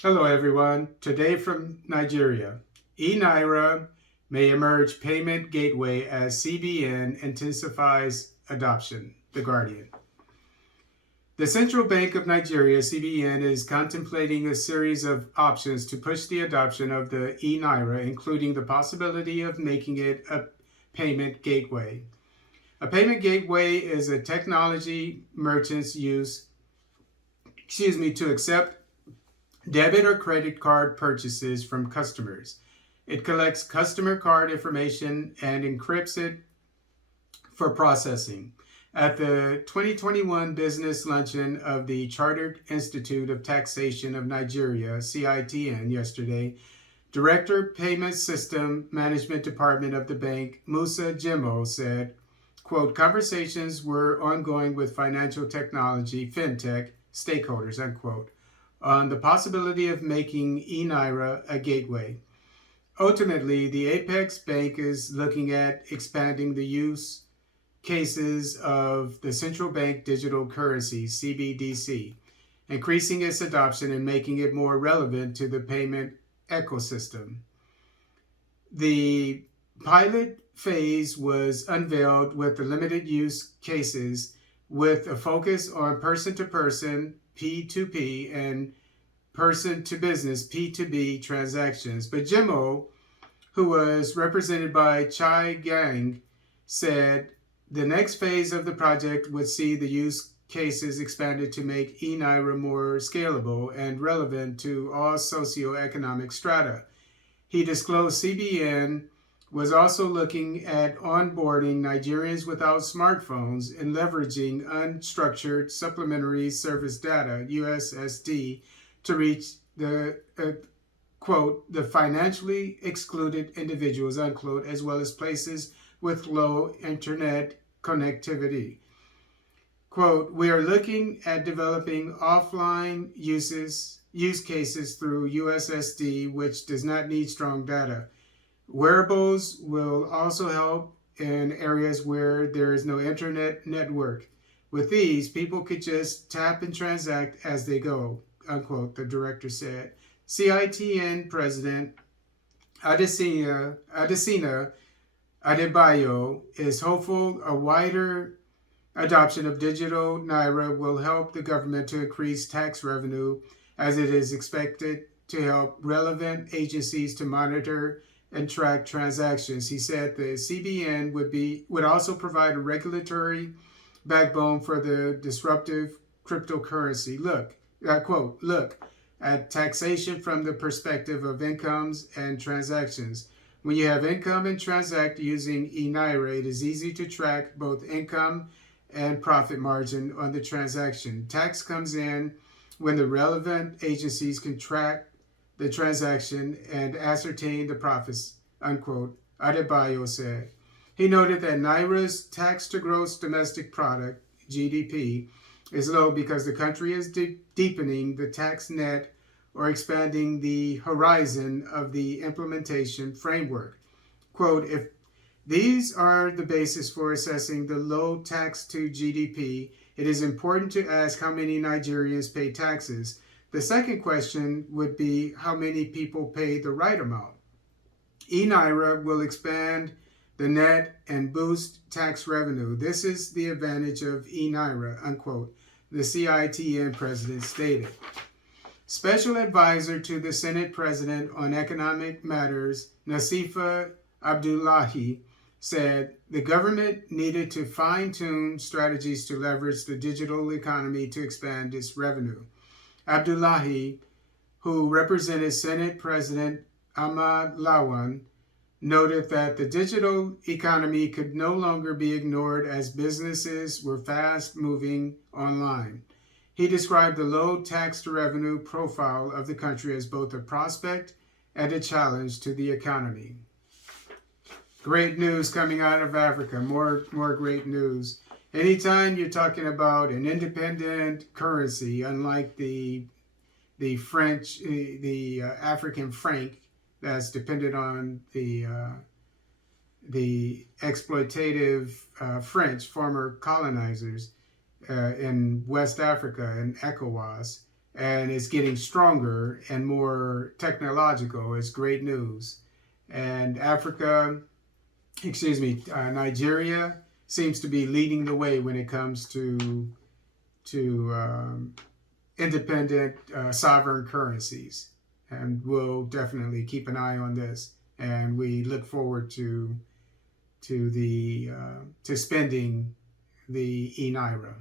Hello everyone. Today from Nigeria. eNaira may emerge payment gateway as CBN intensifies adoption. The Guardian. The Central Bank of Nigeria, CBN, is contemplating a series of options to push the adoption of the eNaira, including the possibility of making it a payment gateway. A payment gateway is a technology merchants use, to accept debit or credit card purchases from customers. It collects customer card information and encrypts it for processing. At the 2021 business luncheon of the Chartered Institute of Taxation of Nigeria, CITN, yesterday, Director Payment System Management Department of the bank, Musa Jimbo, said, quote, conversations were ongoing with financial technology, fintech, stakeholders, unquote, on the possibility of making eNaira a gateway. Ultimately, the Apex Bank is looking at expanding the use cases of the central bank digital currency, CBDC, increasing its adoption and making it more relevant to the payment ecosystem. The pilot phase was unveiled with the limited use cases with a focus on person to person, P2P, and person to business, P2B transactions. But Jimmo, who was represented by Chai Gang, said the next phase of the project would see the use cases expanded to make eNaira more scalable and relevant to all socioeconomic strata. He disclosed CBN was also looking at onboarding Nigerians without smartphones and leveraging unstructured supplementary service data, USSD, to reach the quote, the financially excluded individuals, unquote, as well as places with low internet connectivity. Quote, we are looking at developing offline use cases through USSD, which does not need strong data. Wearables will also help in areas where there is no internet network. With these, people could just tap and transact as they go, unquote, the director said. CITN President Adesina Adebayo is hopeful a wider adoption of digital Naira will help the government to increase tax revenue, as it is expected to help relevant agencies to monitor and track transactions. He said the CBN would also provide a regulatory backbone for the disruptive cryptocurrency. Look at taxation from the perspective of incomes and transactions. When you have income and transact using eNaira, it is easy to track both income and profit margin on the transaction. Tax comes in when the relevant agencies can track the transaction and ascertain the profits, unquote, Adebayo said. He noted that Naira's tax to gross domestic product, GDP, is low because the country is deepening the tax net or expanding the horizon of the implementation framework. Quote, if these are the basis for assessing the low tax to GDP, it is important to ask how many Nigerians pay taxes. The second question would be how many people pay the right amount. eNaira will expand the net and boost tax revenue. This is the advantage of eNaira, unquote, the CITN president stated. Special advisor to the Senate President on Economic Matters, Nasifa Abdullahi, said the government needed to fine-tune strategies to leverage the digital economy to expand its revenue. Abdullahi, who represented Senate President Ahmad Lawan, noted that the digital economy could no longer be ignored as businesses were fast moving online. He described the low tax to revenue profile of the country as both a prospect and a challenge to the economy. Great news coming out of Africa. More great news. Anytime you're talking about an independent currency, unlike the French, the African franc, that's dependent on the exploitative French former colonizers in West Africa and ECOWAS, and it's getting stronger and more technological. It's great news. And Nigeria seems to be leading the way when it comes to independent sovereign currencies. And we'll definitely keep an eye on this. And we look forward to spending the eNaira.